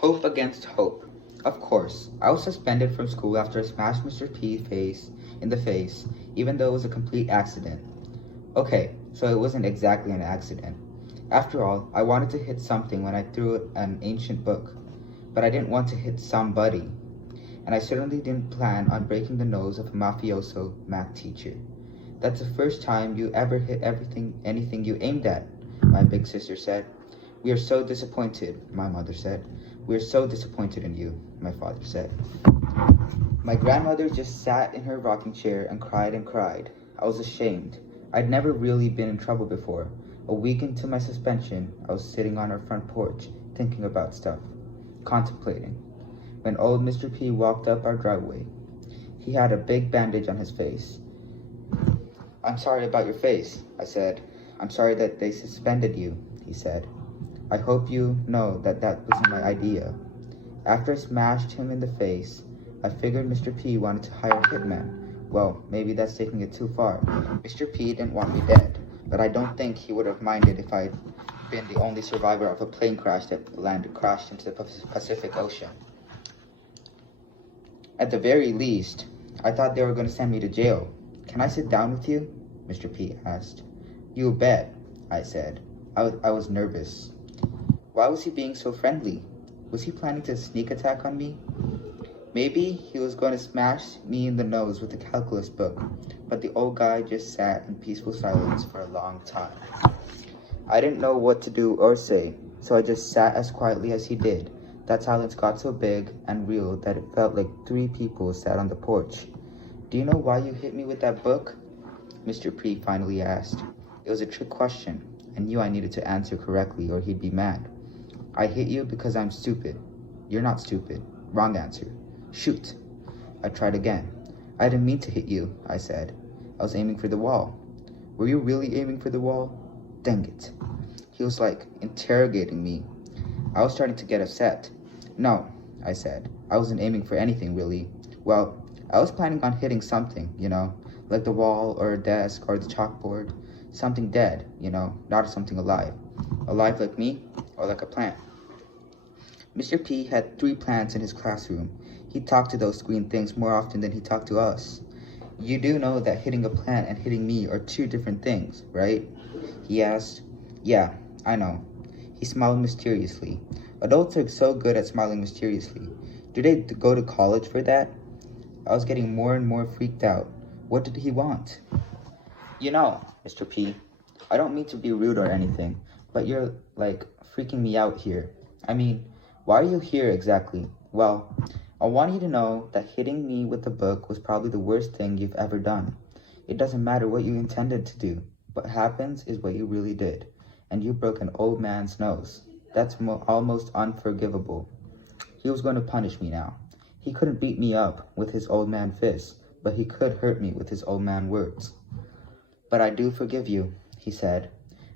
Hope against hope. Of course, I was suspended from school after I smashed Mr. P in the face, even though it was a complete accident. Okay, so it wasn't exactly an accident. After all, I wanted to hit something when I threw an ancient book, but I didn't want to hit somebody, and I certainly didn't plan on breaking the nose of a mafioso math teacher. That's the first time you ever hit anything you aimed at, my big sister said. We are so disappointed, my mother said. We are so disappointed in you, my father said. My grandmother just sat in her rocking chair and cried and cried. I was ashamed. I'd never really been in trouble before. A week into my suspension, I was sitting on our front porch, thinking about stuff, contemplating, when old Mr. P walked up our driveway. He had a big bandage on his face. I'm sorry about your face, I said. I'm sorry that they suspended you, he said. I hope you know that wasn't my idea. After I smashed him in the face, I figured Mr. P wanted to hire a hitman. Well, maybe that's taking it too far. Mr. P didn't want me dead, but I don't think he would have minded if I'd been the only survivor of a plane crash that crashed into the Pacific Ocean. At the very least, I thought they were going to send me to jail. Can I sit down with you? Mr. P asked. You bet, I said. I was nervous. Why was he being so friendly? Was he planning to sneak attack on me? Maybe he was going to smash me in the nose with the calculus book, but the old guy just sat in peaceful silence for a long time. I didn't know what to do or say, so I just sat as quietly as he did. That silence got so big and real that it felt like 3 people sat on the porch. Do you know why you hit me with that book? Mr. P finally asked. It was a trick question. I knew I needed to answer correctly or he'd be mad. I hit you because I'm stupid. You're not stupid. Wrong answer. Shoot. I tried again. I didn't mean to hit you, I said. I was aiming for the wall. Were you really aiming for the wall? Dang it. He was like interrogating me. I was starting to get upset. No, I said. I wasn't aiming for anything really. Well, I was planning on hitting something, like the wall or a desk or the chalkboard. Something dead, not something alive. Alive like me or like a plant. Mr. P had 3 plants in his classroom. He talked to those green things more often than he talked to us. You do know that hitting a plant and hitting me are 2 different things, right? He asked. Yeah, I know. He smiled mysteriously. Adults are so good at smiling mysteriously. Do they go to college for that? I was getting more and more freaked out. What did he want? Mr. P, I don't mean to be rude or anything, but you're, freaking me out here. I mean, why are you here exactly? Well, I want you to know that hitting me with the book was probably the worst thing you've ever done. It doesn't matter what you intended to do. What happens is what you really did. And you broke an old man's nose. That's almost unforgivable. He was going to punish me now. He couldn't beat me up with his old man fists, but he could hurt me with his old man words. But I do forgive you, he said.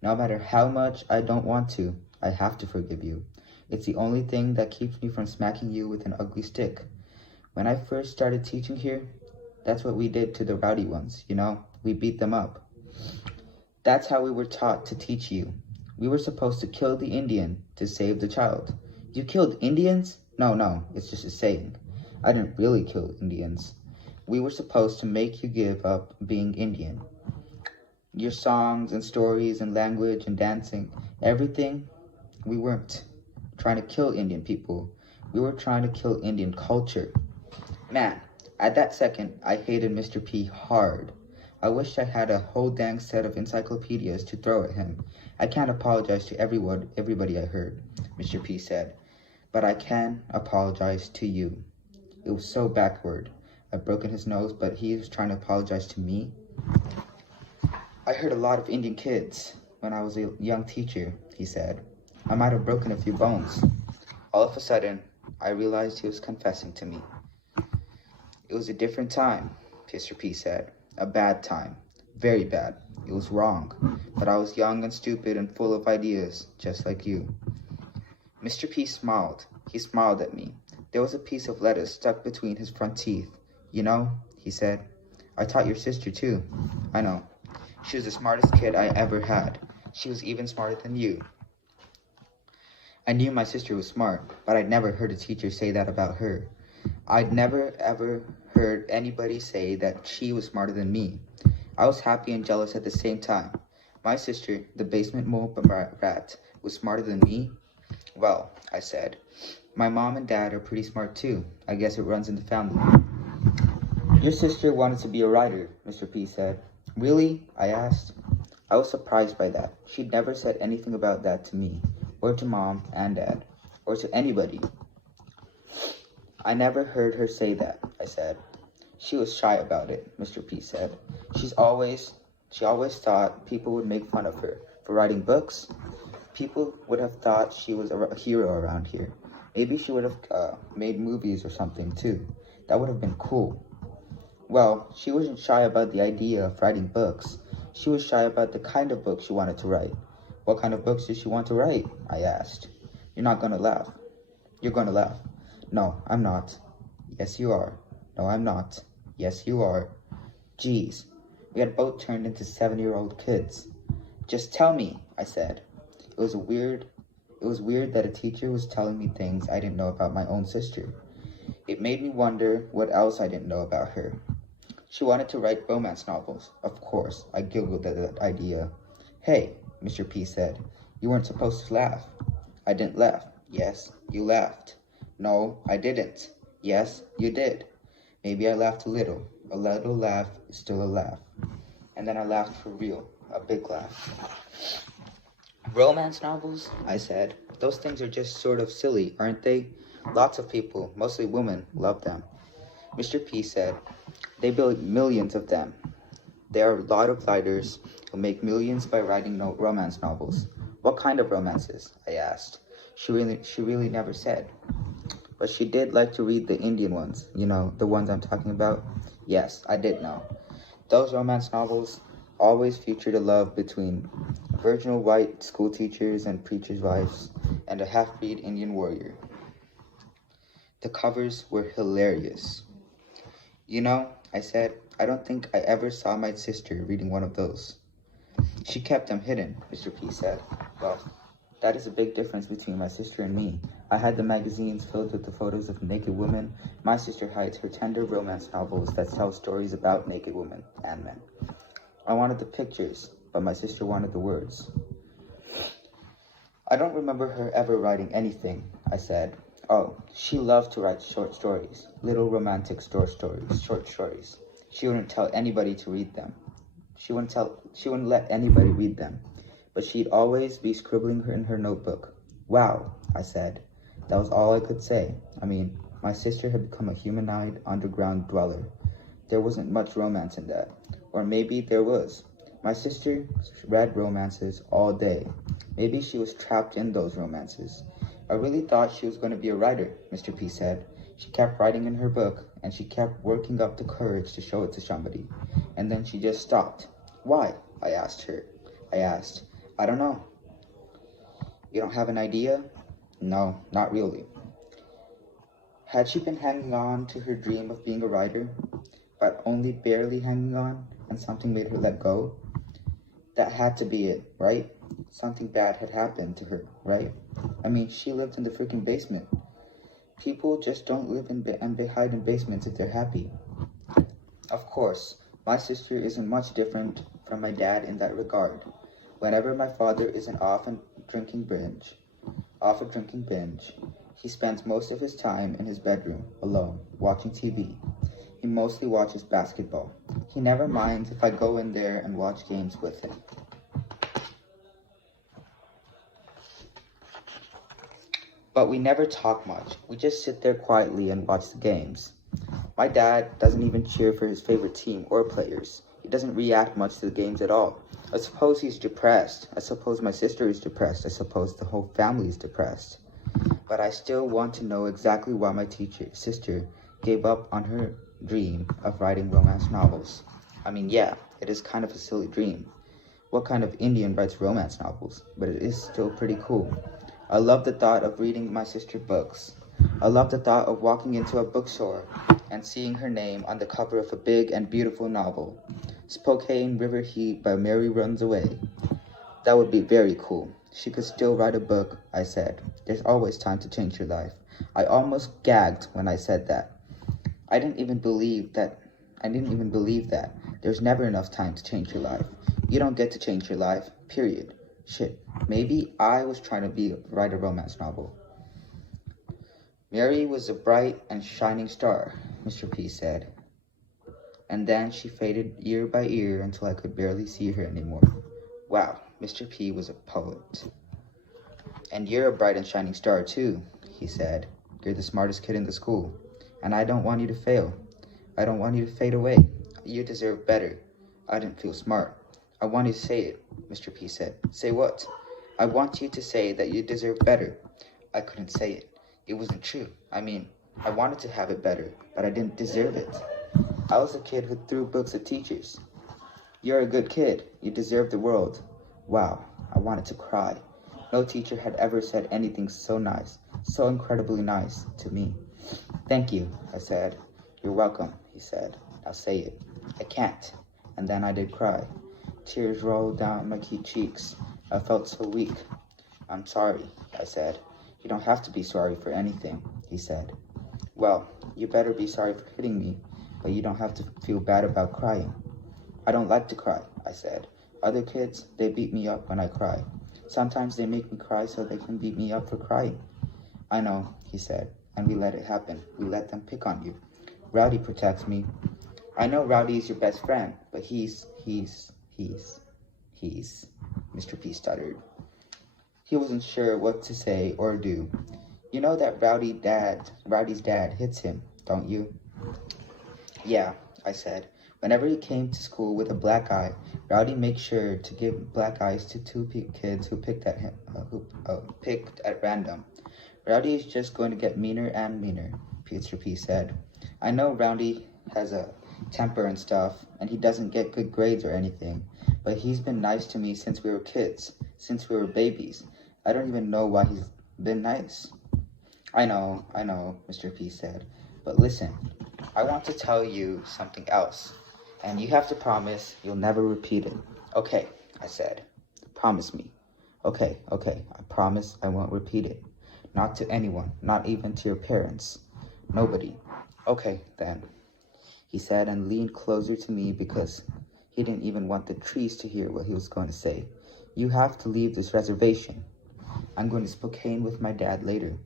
No matter how much I don't want to, I have to forgive you. It's the only thing that keeps me from smacking you with an ugly stick. When I first started teaching here, that's what we did to the rowdy ones, We beat them up. That's how we were taught to teach you. We were supposed to kill the Indian to save the child. You killed Indians? No, it's just a saying. I didn't really kill Indians. We were supposed to make you give up being Indian. Your songs and stories and language and dancing, everything, we weren't trying to kill Indian people. We were trying to kill Indian culture. Man, at that second, I hated Mr. P hard. I wished I had a whole dang set of encyclopedias to throw at him. I can't apologize to everybody I heard, Mr. P said, but I can apologize to you. It was so backward. I'd broken his nose, but he was trying to apologize to me. I hurt a lot of Indian kids when I was a young teacher, he said. I might have broken a few bones. All of a sudden, I realized he was confessing to me. It was a different time, Mr. P said. A bad time. Very bad. It was wrong. But I was young and stupid and full of ideas, just like you. Mr. P smiled. He smiled at me. There was a piece of lettuce stuck between his front teeth. He said, I taught your sister too. I know. She was the smartest kid I ever had. She was even smarter than you. I knew my sister was smart, but I'd never heard a teacher say that about her. I'd never ever heard anybody say that she was smarter than me. I was happy and jealous at the same time. My sister, the basement mole rat, was smarter than me? Well, I said, my mom and dad are pretty smart too. I guess it runs in the family. Your sister wanted to be a writer, Mr. P said. Really? I asked. I was surprised by that. She'd never said anything about that to me, or to mom and dad, or to anybody. I never heard her say that, I said. She was shy about it, Mr. P said. She always thought people would make fun of her for writing books. People would have thought she was a hero around here. Maybe she would have made movies or something too. That would have been cool. Well, she wasn't shy about the idea of writing books. She was shy about the kind of books she wanted to write. What kind of books did she want to write? I asked. You're not going to laugh. You're going to laugh. No, I'm not. Yes, you are. No, I'm not. Yes, you are. Geez, we had both turned into 7-year-old kids. Just tell me, I said. It was weird that a teacher was telling me things I didn't know about my own sister. It made me wonder what else I didn't know about her. She wanted to write romance novels. Of course, I giggled at that idea. Hey, Mr. P said, you weren't supposed to laugh. I didn't laugh. Yes, you laughed. No, I didn't. Yes, you did. Maybe I laughed a little. A little laugh is still a laugh. And then I laughed for real, a big laugh. Romance novels? I said. Those things are just sort of silly, aren't they? Lots of people, mostly women, love them. Mr. P said, they build millions of them. There are a lot of writers who make millions by writing romance novels. What kind of romances? I asked. She really never said. But she did like to read the Indian ones, you know, the ones I'm talking about. Yes, I did know. Those romance novels always featured a love between virginal white school teachers and preachers' wives and a half-breed Indian warrior. The covers were hilarious. You know, I said, I don't think I ever saw my sister reading one of those. She kept them hidden, Mr. P said. Well, that is a big difference between my sister and me. I had the magazines filled with the photos of naked women. My sister hides her tender romance novels that tell stories about naked women and men. I wanted the pictures, but my sister wanted the words. I don't remember her ever writing anything, I said. Oh, she loved to write short stories, little romantic short stories. She wouldn't tell anybody to read them. She wouldn't let anybody read them. But she'd always be scribbling in her notebook. Wow, I said. That was all I could say. I mean, my sister had become a humanoid underground dweller. There wasn't much romance in that. Or maybe there was. My sister read romances all day. Maybe she was trapped in those romances. I really thought she was going to be a writer, Mr. P said. She kept writing in her book, and she kept working up the courage to show it to somebody. And then she just stopped. Why? I asked her. I don't know. You don't have an idea? No, not really. Had she been hanging on to her dream of being a writer, but only barely hanging on, and something made her let go? That had to be it, right? Something bad had happened to her, right? I mean, she lived in the freaking basement. People just don't live and hide in basements if they're happy. Of course, my sister isn't much different from my dad in that regard. Whenever my father isn't off a drinking binge, he spends most of his time in his bedroom, alone, watching TV. He mostly watches basketball. He never minds if I go in there and watch games with him. But we never talk much. We just sit there quietly and watch the games. My dad doesn't even cheer for his favorite team or players. He doesn't react much to the games at all. I suppose he's depressed. I suppose my sister is depressed. I suppose the whole family is depressed. But I still want to know exactly why my sister gave up on her dream of writing romance novels. I mean, yeah, it is kind of a silly dream. What kind of Indian writes romance novels? But it is still pretty cool. I love the thought of reading my sister books. I love the thought of walking into a bookstore and seeing her name on the cover of a big and beautiful novel. Spokane River Heat by Mary Runs Away. That would be very cool. She could still write a book, I said. There's always time to change your life. I almost gagged when I said that. I didn't even believe that. There's never enough time to change your life. You don't get to change your life, period. Shit, maybe I was trying to write a romance novel. Mary was a bright and shining star, Mr. P said. And then she faded year by year until I could barely see her anymore. Wow, Mr. P was a poet. And you're a bright and shining star too, he said. You're the smartest kid in the school. And I don't want you to fail. I don't want you to fade away. You deserve better. I didn't feel smart. I want you to say it, Mr. P said. Say what? I want you to say that you deserve better. I couldn't say it. It wasn't true. I mean, I wanted to have it better, but I didn't deserve it. I was a kid who threw books at teachers. You're a good kid. You deserve the world. Wow, I wanted to cry. No teacher had ever said anything so nice, so incredibly nice to me. Thank you, I said. You're welcome, he said. Now say it. I can't. And then I did cry. Tears rolled down my cheeks. I felt so weak. I'm sorry, I said. You don't have to be sorry for anything, he said. Well, you better be sorry for hitting me, but you don't have to feel bad about crying. I don't like to cry, I said. Other kids, they beat me up when I cry. Sometimes they make me cry so they can beat me up for crying. I know, he said, and we let it happen. We let them pick on you. Rowdy protects me. I know Rowdy is your best friend, but he's, Mr. P stuttered. He wasn't sure what to say or do. You know that Rowdy's dad hits him, don't you? Yeah, I said. Whenever he came to school with a black eye, Rowdy makes sure to give black eyes to two kids who picked at random. Rowdy is just going to get meaner and meaner, Mr. P said. I know Rowdy has a temper and stuff, and he doesn't get good grades or anything, but he's been nice to me since we were kids, since we were babies. I don't even know why he's been nice. I know, Mr. P said, but listen, I want to tell you something else, and you have to promise you'll never repeat it. Okay, I said, promise me. Okay, I promise I won't repeat it. Not to anyone, not even to your parents. Nobody. Okay, then, he said and leaned closer to me because he didn't even want the trees to hear what he was going to say. You have to leave this reservation. I'm going to Spokane with my dad later.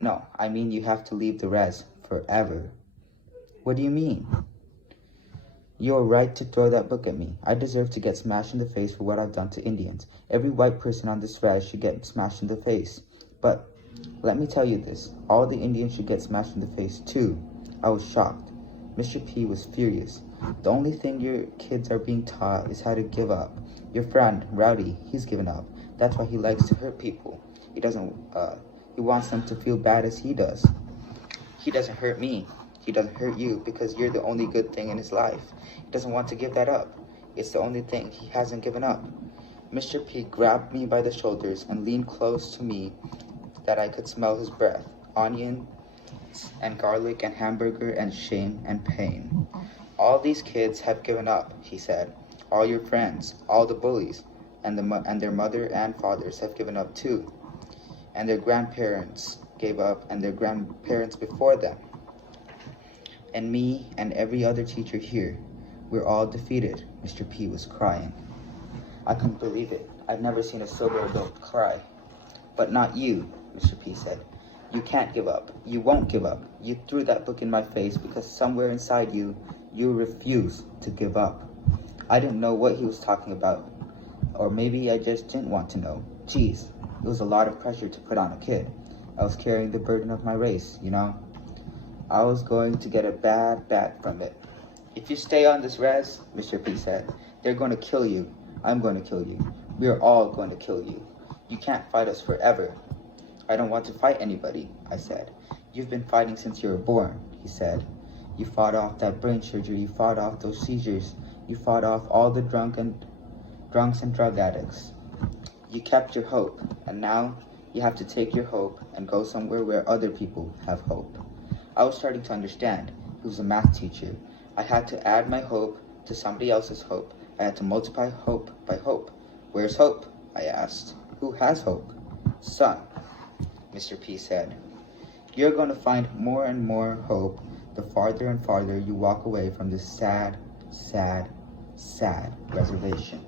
No, I mean you have to leave the res forever. What do you mean? You're right to throw that book at me. I deserve to get smashed in the face for what I've done to Indians. Every white person on this res should get smashed in the face. But let me tell you this, all the Indians should get smashed in the face too. I was shocked. Mr. P was furious. The only thing your kids are being taught is how to give up. Your friend, Rowdy, he's given up. That's why he likes to hurt people. He wants them to feel bad as he does. He doesn't hurt me. He doesn't hurt you because you're the only good thing in his life. He doesn't want to give that up. It's the only thing he hasn't given up. Mr. P grabbed me by the shoulders and leaned close to me that I could smell his breath. Onion and garlic and hamburger and shame and pain. All these kids have given up, he said. All your friends, all the bullies, and their mother and fathers have given up too. And their grandparents gave up, and their grandparents before them. And me and every other teacher here, we're all defeated. Mr. P was crying. I couldn't believe it. I've never seen a sober adult cry. But not you, Mr. P said. You can't give up. You won't give up. You threw that book in my face because somewhere inside you, you refuse to give up. I didn't know what he was talking about. Or maybe I just didn't want to know. Geez, it was a lot of pressure to put on a kid. I was carrying the burden of my race, you know. I was going to get a bad back from it. If you stay on this res, Mr. P said, they're going to kill you. I'm going to kill you. We're all going to kill you. You can't fight us forever. I don't want to fight anybody, I said. You've been fighting since you were born, he said. You fought off that brain surgery. You fought off those seizures. You fought off all the drunks and drug addicts. You kept your hope, and now you have to take your hope and go somewhere where other people have hope. I was starting to understand. He was a math teacher. I had to add my hope to somebody else's hope. I had to multiply hope by hope. Where's hope? I asked. who has hope. Son, Mr. P said, you're going to find more and more hope the farther and farther you walk away from this sad, sad, sad reservation.